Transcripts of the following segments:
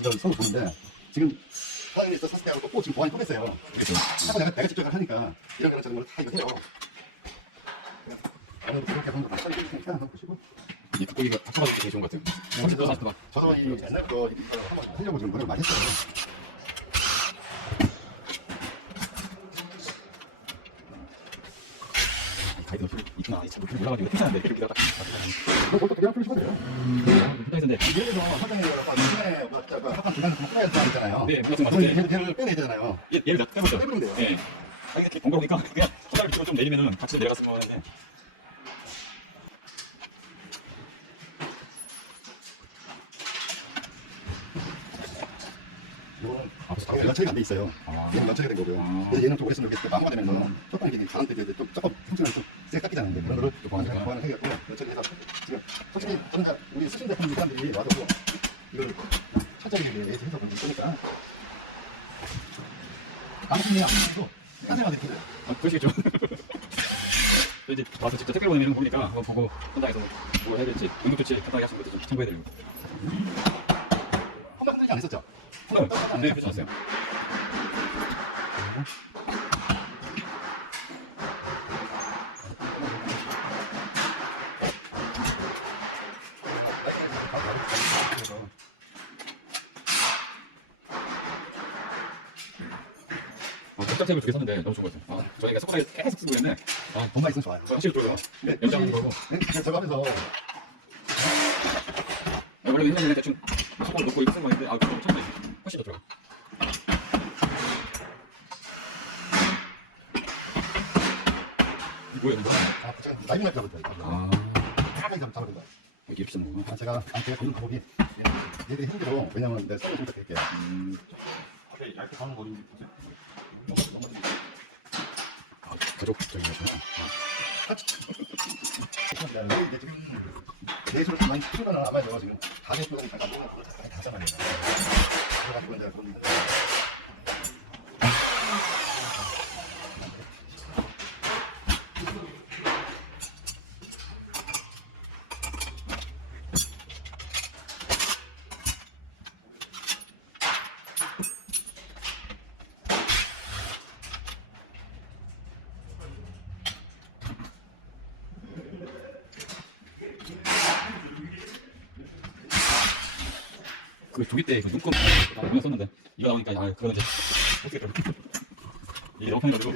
이런 서로 보는데 지금 사장님이 있어 사스케하고 또 지금 보안이 통했어요. 그렇죠. 하고 내가 내가 직접 하니까 이런 거는 저런 거를 다 이거 해요. 오늘 그렇게 하는 거 많이 해주시니까 한번 보시고 이 닭고기가 닭가가지고 되게 좋은 것 같아요. 맛있다. 저도 이 옛날 거 이거 한번 하려고 지금 노력 많이 했어요. 이 가이드 필 있구나. 이참 높이 올라가지고 태산한데 이렇게. 그거 또 그냥 풀시면 돼요. 회사에서인데 예를 들어서 사장님이라고 중간에 뭐저 좀 풀어야 되는 있잖아요. 네, 좀 그럼 맞는데 얘를 빼내야 되잖아요. 얘- 얘를 다 빼보죠. 빼보면 돼요. 네. 아니 이렇게 번거로우니까 그냥 손가락 밑으로 좀 내리면은 같이 내려갔을 거는데 이거는 아, 벌써 얘가 처리가 안 돼 있어요. 아. 얘는 맞춰야 된 거고요. 아. 근데 얘는 좀 오래 있으면 이렇게 마모가 되면서 조금 이게 가는 때 좀, 조금 funktion을 좀 세게 깎이잖아요. 그런 거를 또 보완할까요? 보완을 해갖고 처리해서 지금 솔직히 저는 우리 수신 제품 사람들이 와서 이거를 철저하게 해서 해서 보니까 아무 소리 안 하고 까세만 이렇게 아, 그러시겠죠. 또 이제 와서 직접 택배 보내면 보니까 한번 보고 현장에서 뭘 해야 될지 응급조치 간단하게 하시는 것도 좀 참고해드리고 한번 흔들지 안 했었죠? 네, 그렇지 않았어요. 아, 깜짝색을 두개 샀는데 너무 좋은 것 같아요. 아, 저희가 손가락에 계속 쓰고 있는데 아, 돈만 있으면 좋아요. 저 확실히 들어요. 네, 연장 들어고 네, 저거 하면서 원래 옛날에 대충 손가락 놓고 이거 쓰는 거 있는데 아, 그럼 참 훨씬 더 들어가. 뭐예요, 이거? 아, 제가 라이브를 잡을 거예요. 아, 가까이 잡을 거예요. 이게 이렇게 쓰는 거구나. 아, 제가 아, 제가 보는 방법이 얘들이 힘들어. 왜냐면 내가 서울 좀 할게요. 음, 얇게 가는 거리 아, 이제 지금 내수를 많이 아마 내가 지금 가게 수가 잠깐 보면 그거 다 다잖아요. 그래가지고 이제 그런 그 조기 때그 눈금 다 오면 썼는데 이거 나오니까 아 그거는 이제 어떻게 또 이게 너무 편해가지고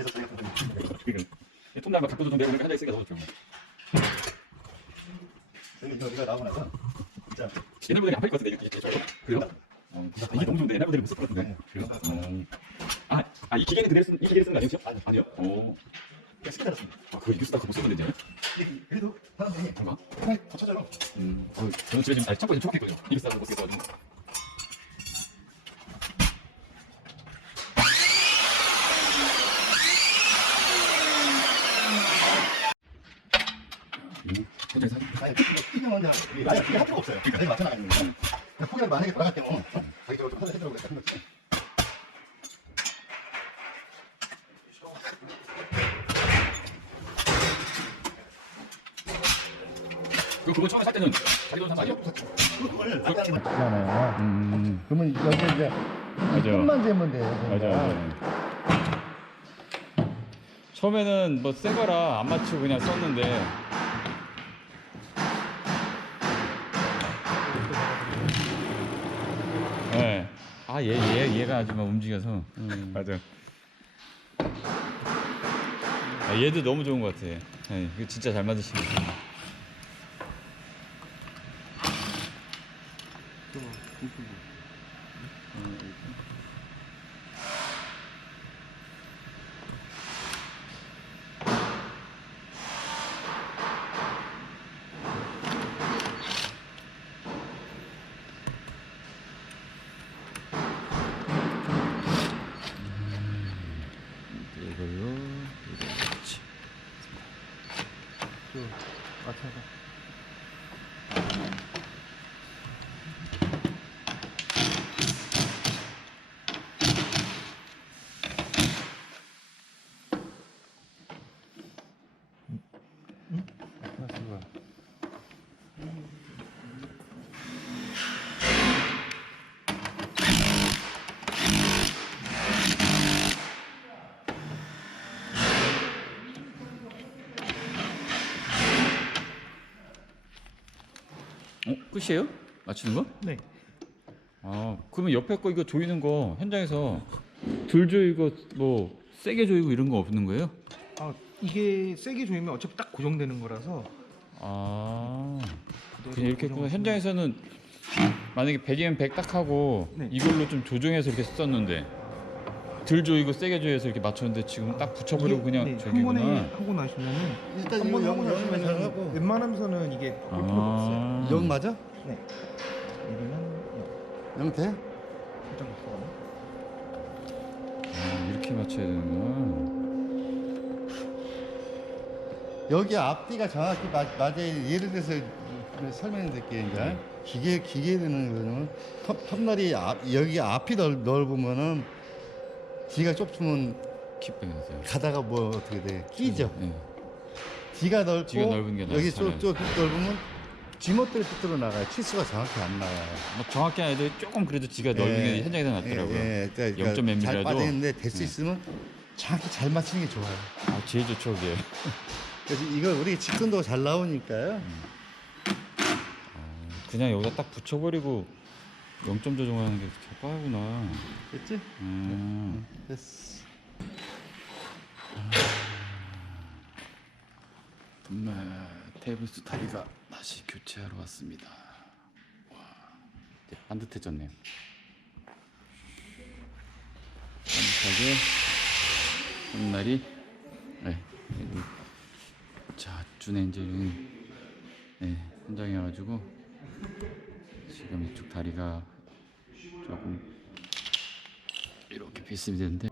톱날과 각도도 좀 내고 그러니까 앉아 있으니까 너무 좋죠. 이거 이거 나오고 나서 진짜 옛날 분들이 안팔것 같은데 이게 이게 그래요? 어, 이게 너무 좋은데 옛날 분들이 못쓸것 같은데 네. 그래요? 어. 아, 아, 이 기계는 그대로 쓴, 이 기계를 쓰는 거 아니에요? 아니, 아니요. 오. 그냥 쉽게 달았습니다. 아, 그거 이거 쓰다 그거 못 쓰는데 이제. 이게 그래도 사람들이. 하나에 더 찾아요. 음. 어, 저는 집에 지금 첫 번째 초록했거든요. 이거 쓰다가 못 쓰겠어가지고. 음, 현장에서 하는 아니 피경은 이제 라이가 그게 할 필요가 없어요. 내가 맞춰 나가는 거예요. 그냥 포기를 만약에 돌아갈 때는 자기적으로 좀 하자 해더라고 같은 거지. 그 그거 처음에 살 때는 자기 돈 산 거 아니에요? 그걸 아까는 거 있잖아요. 음, 그러면 여기 이제 맞아. 끝만 재면 돼. 맞아, 맞아. 처음에는 뭐 새 거라 안 맞추고 그냥 썼는데 아, 얘, 얘, 얘가 아주 막 움직여서. 맞아. 아, 얘도 너무 좋은 것 같아. 예, 이거 진짜 잘 만드시네. 이걸로, 끝이에요? 맞추는 거? 네. 아 그러면 옆에 거 이거 조이는 거 현장에서 덜 조이고 뭐 세게 조이고 이런 거 없는 거예요? 아 이게 세게 조이면 어차피 딱 고정되는 거라서 아 그냥 이렇게 했구나 현장에서는 만약에 100이면 100 딱 하고 네. 이걸로 좀 조정해서 이렇게 썼는데 덜 조이고 세게 조여서 이렇게 맞췄는데 지금 딱 붙여버리고 이게, 그냥 네, 한 저기구나 번에 하고 나시면은 일단 한 이거 번 하고 영잘 나시면은 하고 웬만하면서는 이게 볼 필요가 없어요. 아영 맞아? 여기는 영. 영 돼? 살짝. 아, 이렇게 맞춰야 되는구나 여기 앞뒤가 정확히 맞, 맞아야 예를 들어서 설명드릴게요 이제 기계 기계 되는 거는 톱, 톱날이 앞, 여기 앞이 넓, 넓으면은 뒤가 좁으면 킥백이 되세요. 가다가 뭐 어떻게 돼? 끼죠. 네. 뒤가 넓고 뒤가 넓은 게 여기 나아요. 쪽, 쪽 넓으면 뒷멋대로 삐뚤어 나가요. 치수가 정확히 안 나가요. 뭐 정확히 안 해도 조금 그래도 지가 넓은 게 현장에서 낫더라고요. 예, 예, 그러니까 0. 몇잘 밀리라도. 빠지는데 될수 네. 있으면 정확히 잘 맞추는 게 좋아요. 아 제일 좋죠 그게. 그래서 이거 우리 직선도가 잘 나오니까요. 그냥 여기다 딱 붙여버리고 0점 조정하는 게 빠르구나 됐지? 음. 됐어 정말 테이블스 다리가 다시 교체하러 왔습니다. 와, 이제 반듯해졌네요. 반듯하게 홈날이 네, 자 준에 이제 네, 현장에 와가지고 지금 이쪽 다리가 조금 이렇게 비스듬히 되는데